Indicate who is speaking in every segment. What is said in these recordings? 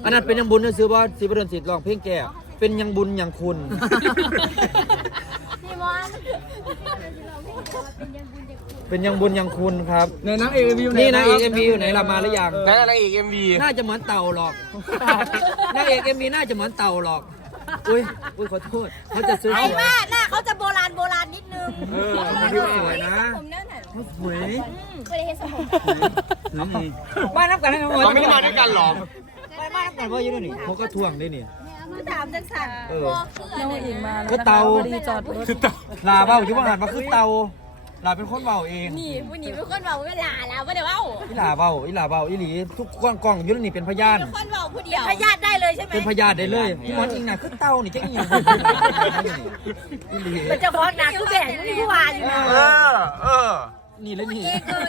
Speaker 1: อันนั้นเป็นยังบุญนะซื้อว่าสิบเดือนสิร้องเพลงแก่เป็นยังบุญยังคุณ
Speaker 2: พี่มอน
Speaker 1: เป็นยังบุญยังคุณครับ
Speaker 3: ในนางเอกMV
Speaker 1: นี่นางเอก MV อยู่ไหนล่ะมาหรือยัง
Speaker 3: นางเอกMV
Speaker 1: น่าจะเหมือนเต่าหรอกนางเอก MV น่าจะเหมือนเต่าหรอกอุ้ยขอโทษเขาจะซื้อ
Speaker 2: ไอ้บ้าหน้าเขาจะโบราณนิดนึง
Speaker 1: สวยนะสวย
Speaker 2: เคยเห็นสมอง
Speaker 1: บ้านนับกันให้หมด
Speaker 3: เราไม่ได้มาด้วยกันหรอ
Speaker 1: บ้านนับกันว่าอยู่นี่เขาก็ท่วงได้นี่
Speaker 2: ถามจังสัน
Speaker 4: น้องอิงมา
Speaker 1: คือเต่า
Speaker 4: พอดีจอดรถ
Speaker 1: ลาเบ้าที่ว่าหันมาคือเต่าลาเป็นคนเบาเอง
Speaker 2: นี่ผู้นี้เป็นคนเบาเวลาแล้วไม่ได้เบา
Speaker 1: อีหลาเบาอีหลีทุกกล้องยุ่นนี่เป็นพยาน
Speaker 2: เป็นคนเบาผู้เดียวพยานได้เลยใช่ไหม
Speaker 1: เป็นพยานได้เลยพี่มอนอิงน่ะคือเต่านี่จะอิงอีหลี
Speaker 2: มันจะพอดหนักคือแบ่งนี่ผู้วานอยู่นะ
Speaker 1: นี่แล้วนี่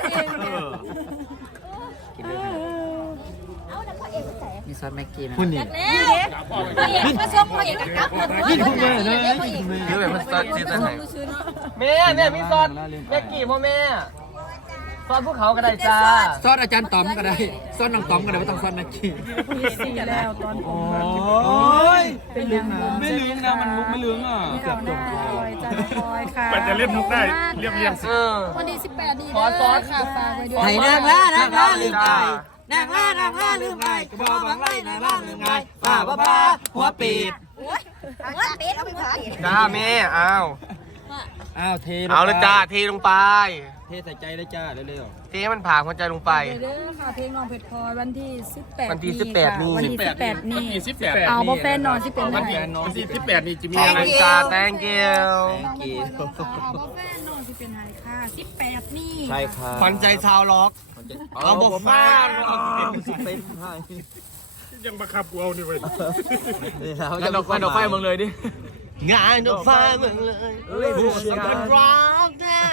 Speaker 1: มีซอสแม็กกี้นะคุณนี่
Speaker 2: นี่ก็ส่งพ่อเอกกับหมดนี่คุณแม่นะ
Speaker 1: เยอะแบบมันซอสที่ไหน
Speaker 3: แม่มีซอสแม็กกี้พ่อแม่ซอสภูเขาก็ได้จ้า
Speaker 1: ซอสอาจารย์ต๋อมก็ได้ซอสน้องต๋อมก็ได้ไม่ต้องซอสแม็กกี้
Speaker 4: สี่แล้วตอนผม
Speaker 1: โอ้ย
Speaker 4: เป็นยัง
Speaker 3: ไม่ลืมนะมันมุกไม่ลืมอ่ะ
Speaker 4: เกือบจบเลยจ้าคอยค่ะ
Speaker 5: มันจะเล่นมุกได้เรียบ
Speaker 4: วันที่18ดีเลยค่ะฝากไว้ด้วย
Speaker 1: ให้นางล่ลืมไปนางล่ลืมไปกระบอกบางไร่นางล่ลืมไปป้าหัวปีด
Speaker 2: หัวเป็ดเอาไปผัด
Speaker 3: จ้าแม่อ้าว
Speaker 1: เท
Speaker 3: เอาเลยจ้าเทลงไป
Speaker 1: เทใส่ใจเลยจ้าเร็ว
Speaker 3: เทให้มันผ่าหัวใจลงไป
Speaker 4: เด้อค่ะเพลงน้องเพชรพลอยวันที่18
Speaker 3: วันที่18นี่
Speaker 4: วันที่18นี่
Speaker 5: 18
Speaker 4: เอาบ่แฟนนอน18
Speaker 5: วันที่18นี่จะมีอะไร
Speaker 3: จ้า thank you
Speaker 4: เอาบ่แฟนนอนสิเป็นไห้ค่ะ18นี่
Speaker 1: ใช่ค่ะ
Speaker 3: ขวัญใจชาวล็อกเอาบ่แฟน
Speaker 1: เป็นไพ่
Speaker 5: ยังบังคับกูเอานี่เว้ย
Speaker 3: งั้นดอกไฟมึงเลยดิงานดอกไฟมึงเลยมันร้องแท้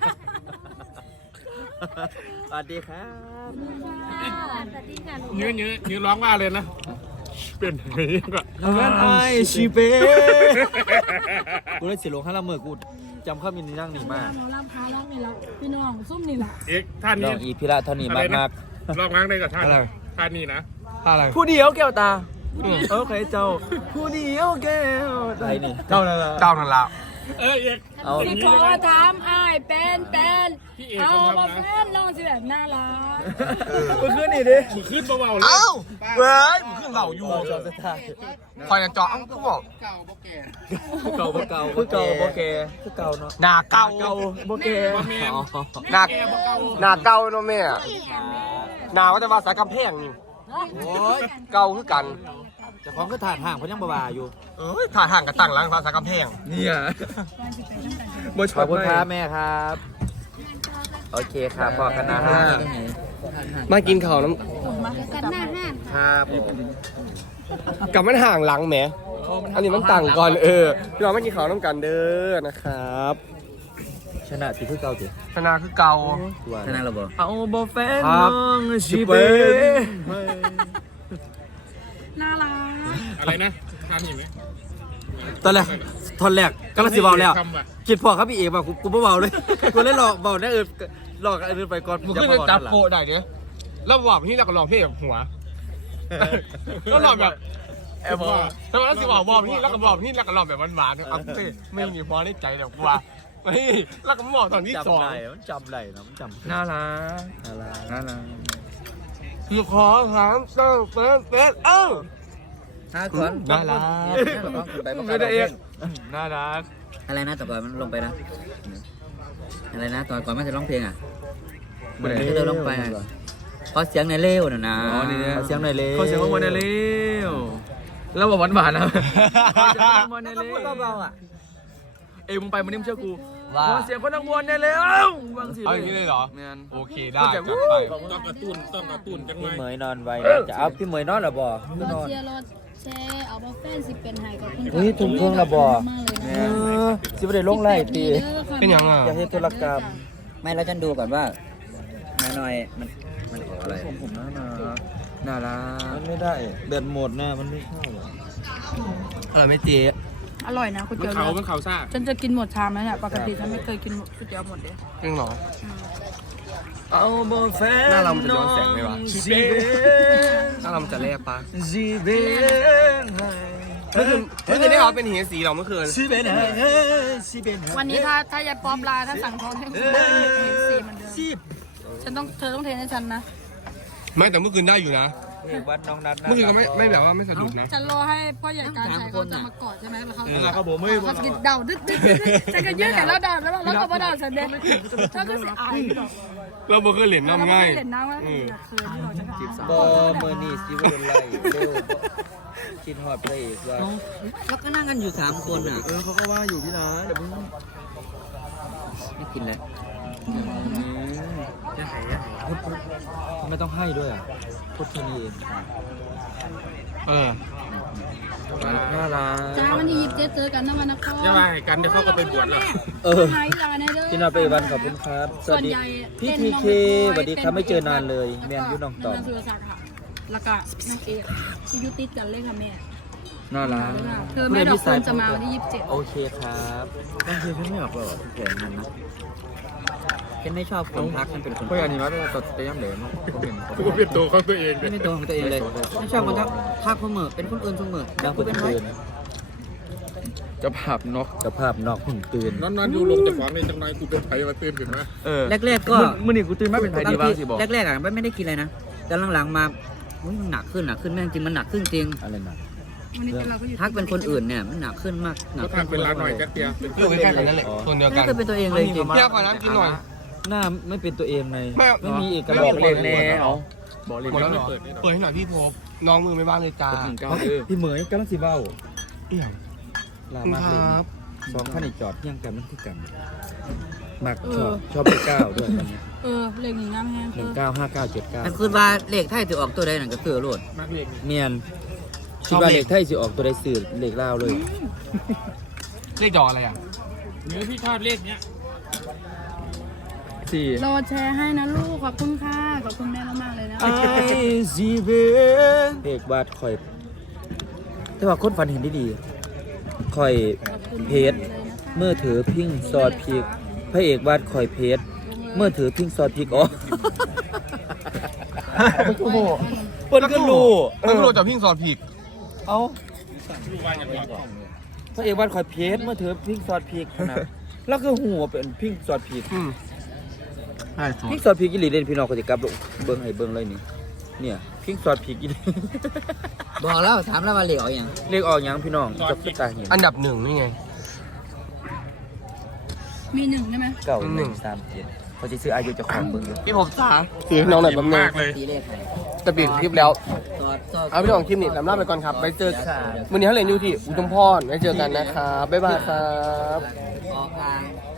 Speaker 1: สวัสดีครับ
Speaker 5: ยืนร้องว่าเลยนะเปลี่ยนเพลงก่อน
Speaker 1: ไอชีเป้กูได้เสียลงให้ละเมอกูจำข้ามินนั่งหนีมาก
Speaker 4: น้องรับพาร้องนี่แล้วพี่น้องซุ่มนี่แหละ
Speaker 5: ท่านนี้
Speaker 1: อีพิระท่านนี้มาก
Speaker 5: ร้องร้างได้กับท่านนี้นะ
Speaker 3: อะไร
Speaker 1: ผู้เดียวแก้วตาโอเคเจ้าผู้เดียวแก้วใครนี่
Speaker 3: เจ้านั่นละ
Speaker 4: สิขอถามอ้ายเป็นเอาบ่แฟนน้องสิแบบน่ารัก
Speaker 1: มึงขึ้นนี่ดิ
Speaker 5: มึงขึ้นเบาๆเลย
Speaker 3: เว้ยมึงขึ้นเหล่าอยู่คอยจะเจาะกูบอก
Speaker 1: เก่าโบเก่าเนาะ
Speaker 3: หน้าเก่า
Speaker 1: โบเก่
Speaker 3: หน้าเก่าเนาะแม่หน้าว่าจะมาสายกำแพงนี่
Speaker 1: โอ้ย
Speaker 3: เก่าคือกัน
Speaker 1: แต่ของก็ถาดห่างเพราะยังบ่าอยู่
Speaker 3: ถ่าห่างกับตั้งหลังภาษากำแพง
Speaker 1: เนี่ยขอบคุณครับแม่ครับโอเคครับพอกันนะฮะ
Speaker 3: มากินข้าวน้
Speaker 2: ำกันหน้าห้าง
Speaker 1: ครับ
Speaker 3: กับมันห่างหลังแหมอันนี้มันต่างก่อนพี่น้องมากินข้าวน้ำกันเด้อนะครับ
Speaker 1: ชนะที่คือเก่าสิ
Speaker 3: ชนะคือเก่า
Speaker 1: ชนะเราบ่
Speaker 3: เอาโบแฟนน้องชีเป้
Speaker 4: น่ารัก
Speaker 5: อะไรนะทำอย่างไหม
Speaker 1: ตอนแรกก็มาสิเบาแล้วคิดพอครับพี่เอกบอกกูไม่เบาเลยกูเล่นหลอกเบาได้หลอกอื่นไปก่อน
Speaker 3: มึงขึ้นจับโปได้เนี่ยแล้วบอกพี่เราก็ลองเพ่กับหัวแล้วลองแบบแต่ว่าสิบอกพี่แล้วก็บอกพี่แล้วก็ลองแบบหวานๆเอาเพ่ไม่มีพอในใจเดี๋ยวกูว่าแล้วก็บอกตอนที่สอง
Speaker 1: มันจำได้นะมันจำ
Speaker 3: น่ารักคือขอถามเจ้าเป็น
Speaker 1: น่ารัก
Speaker 3: ไม่ได้เองน่ารัก
Speaker 1: อะไรนะต่อก่อนมันลงไปนะอะไรนะต่อก่อนมันจะร้องเพลงอ่ะมันจะร้องไปขอเสียงในเล่วนะขอเสียงในเล่ว
Speaker 3: ขอเสียงข้างบนในเล่วแล้วบอกหวานๆนะ
Speaker 1: เบาๆอ่ะ
Speaker 3: มึงไปมันนิ่มเชื่อกูขอเสียงคนข้างบนในเล่วบางสิเอาอย่างนี้เลยเหรอโอเคได้จัดไป
Speaker 5: ต้องกระตุ้นจังเลย
Speaker 1: พี่เหมยนอนไวจะเอาพี่เหมยนอนหรอบ่
Speaker 4: นอนแช่เอาบ่แฟนสิเป็นไห้กับคุณ
Speaker 1: ทุ่มเครื่องระบ่สิบ่ได้ลงไล่ตี
Speaker 3: เป็นยังอ่ะ
Speaker 1: อย่าให้ธุรกรรมไม่แล้วฉันดูก่อนว่าหน่อยมันขออะไรผมน่ารักมันไม่ได้เดินหมดนะมันไม่เข้าไม่เจ๊
Speaker 4: อร่อยนะก๋วยเตี๋ยว
Speaker 5: มันเขาซ่า
Speaker 4: ฉันจะกินหมดชามแล้วเนี่ยปกติฉันไม่เคยกินก๋วยเตี๋ยวหมดเลย
Speaker 3: จริงเหรอ
Speaker 1: เอาบ่แฟน
Speaker 3: หน้าเรามันจะย้อนแสงไหมวะ
Speaker 1: สิเป็น
Speaker 3: ถ้าเราจะแลกปะ
Speaker 1: สิเป็น
Speaker 3: เมื่อคืนได้ออกเป็นเหียสีเราเมื่อคืน
Speaker 1: สิเป็นสิเป็น
Speaker 4: วันนี้ถ้ายายป๊อปลาถ้าสั่งทองให้คุณได้เห็นสีเหมือนเดิม
Speaker 1: สิบ
Speaker 4: เธอต้องเทให้ฉันนะ
Speaker 3: ไม่แต่เมื่อคืนได้อยู่นะ
Speaker 1: วัดน้องนัด
Speaker 3: เมื่อคืนก็ไม่แบบว่าไม่สะดุดนะ
Speaker 4: ฉันรอให้พ่อใหญ่การชัยเขาจะมากอดใช่ไหมแล้วเขา
Speaker 1: ครับผมไม่
Speaker 4: เขาจะเดาดึ๊ดฉันก็ยื่นแต่แล้วเดาแล้วก็มาเดาฉันเด็ฉันก็เสียอายหรอก
Speaker 3: เราเมื่อคืนเหรียญน้ำง่าย
Speaker 4: เห็นน้ำว่าเคยที่เราจะทำ
Speaker 1: บอเมอร์นี่สิวันไรเด้อคิดฮอดพระเอกว่า
Speaker 6: แล้วก็นั่งกันอยู่3 คนอ่ะ
Speaker 1: เขาก็ว่าอยู่พี่นะเดี๋ยวมึง
Speaker 6: ไม่กินเลย
Speaker 1: ไม่ต้องให้ด้วยอ่ะพูดแค่นี้เอง น่ารัก
Speaker 4: จ้าวันที่27เจอกันนะวันนคร
Speaker 5: จะมาให้กันเดี๋ยวเขาก็ไปบวชแล้ว
Speaker 4: ไหนลาเนี่ยเด้อ
Speaker 1: พี่นาไปวันขอบคุณครับ สวัสดีพี่ทีเคสวัสดีครับไม่เจอนานเลยแมนยูน้องตอบ
Speaker 4: สุรศักดิ์ค่ะแล้วก็นางเอกที่ยุติดกันเลยค่ะแม่
Speaker 1: น่ารัก
Speaker 4: เธอแม่ดอกคุณจะมาวันที่27
Speaker 1: โอเคครับต้องเชื่อพี่ไม่ออกหรอแข่งกันนะ
Speaker 6: ฉันไม่ชอบคนทักฉันเป็นคน
Speaker 1: เพราะอย่างนี้ว่าตัดเตะย่ำเหลวผมเห็น
Speaker 5: กูเป็นตัวของตัวเองเล
Speaker 6: ไม่
Speaker 5: ย
Speaker 6: เป็นตัวของตัวเองเลยไม่ชอบคนทักเสมอเป็นคนอื่นเสมอ
Speaker 1: ดัง
Speaker 6: กู
Speaker 1: คน
Speaker 6: เป็นไร
Speaker 1: ตื่นจะภาพนกจะภาพนอกหุ่นตื่น
Speaker 5: นอนอยู่ลงแต่ของในจังไรกูเป็นไผ่มาตื่นขึ้นมา
Speaker 6: แรกๆก็
Speaker 1: มื่อนี้กูตื่นมาเป็นไทยดีบ้างสิบอก
Speaker 6: แรกๆอ่ะไม่ได้กินอะไรนะแต่หลังๆมามันหนักขึ้นแม่งจริงมันหนักขึ้นจริง
Speaker 1: อะไรนะ
Speaker 4: วันนี้เราก็อยู่
Speaker 6: ทักเป็นคนอื่นเนี่ยมันหนักขึ้นมากหนั
Speaker 5: ก็
Speaker 6: กขึ้น
Speaker 5: ทำเวลาหน่อยแค่เดียว
Speaker 3: อยู่ใกล้ๆกันนั่นแหละคนเดียวกั
Speaker 6: ไม่
Speaker 3: น
Speaker 6: เคยเป็นตัวเองเลยจริง
Speaker 3: เที่ยวก่อนน้ำกินหน่อย
Speaker 1: หน้าไม่เป็นตัวเองไง
Speaker 3: ไม่
Speaker 1: มีเอก
Speaker 3: ไม่
Speaker 1: ลักษ
Speaker 3: มี
Speaker 1: ณ์
Speaker 3: เอกลักษณ์
Speaker 1: แน่เอาบอกเลย
Speaker 3: หมดแล้วเหรอเปิดให้หน่อยพี่พบน้องมือไม่บ้างเลยจ้า
Speaker 1: พี่เหมยกำลังสิเบ้า
Speaker 3: เอี่ยง
Speaker 1: ลามากเลย
Speaker 3: ครับ
Speaker 1: สองขั้นอีกจอดเที่ยงกันมันคือกันมักชอบเลขเก้าด้วยตอนนี้
Speaker 4: เลขนี้งามแฮง
Speaker 1: 195979
Speaker 6: มันคือว่าเลขไทยถือออกตัวใดหนังก็คือโลด
Speaker 5: มากเล็ก
Speaker 1: เมียนคิดว่าเลขไทยสิออกตัวใดสื่อเลขลาวเลย
Speaker 3: เลขจออะไรอ่ะ
Speaker 5: เนื้อพี่ชอบเลขเนี้ย
Speaker 1: 4
Speaker 4: รอแชร์ให้นะลูกขอบคุณค่ะขอบคุณแม่มากๆเลยนะ
Speaker 1: ไอซีเวนเลขบาทคอยแต่ว่าคนฝันเห็นได้ดีคอยเพจเมื่อถือพิ้งซอสพริกพระเอกวาดคอยเพจเมื่อถือพิ้งซอสพริกอ๋อโอ้โหเปิ้นก็รู้
Speaker 3: แล้วก็รู้จักพิ้งซอสผิด
Speaker 1: เอา
Speaker 5: ดูว่าอย่างไร
Speaker 1: พระเอกวาดคอยเพจเมื่อถือพิ้งซอสพริกนะแล้วคือหัวเป็นพิ้งซอสพริก
Speaker 3: ใช่ถูก
Speaker 1: พิ้งซอสพริกอีหลีเด่นพี่น้องก็จะกลับลงเบิ่งให้เบิ่งเลยนี่เนี่ยพิ้งซอสพริกอีหลี
Speaker 6: บอกแล้วถามแล้วว่าเลขออกอย่าง
Speaker 1: เลขออกหยังพี่น้องจะขึ้นตาเห็น
Speaker 3: อันดับหนึ่งนี่ไง
Speaker 4: มี1ใช่ไหม
Speaker 1: 9137เขาจะซื้ออายุเจะของเบิ่งอยู่
Speaker 3: พี่ผมจ๋าซื้อให้น้องหน่อยแป๊บนึง
Speaker 5: มากเลย
Speaker 6: ตีเลขไหน
Speaker 3: จะปิดคลิปแล้ว
Speaker 6: ต่อ
Speaker 3: เอาพี่น้องคลิปนี้ลำลาไปก่อนครับไปเจอกันวันนี้เขาเรียนอยู่ที่อุดมพรไว้เจอกันนะครับบ๊ายบายครับ
Speaker 6: ออกทาง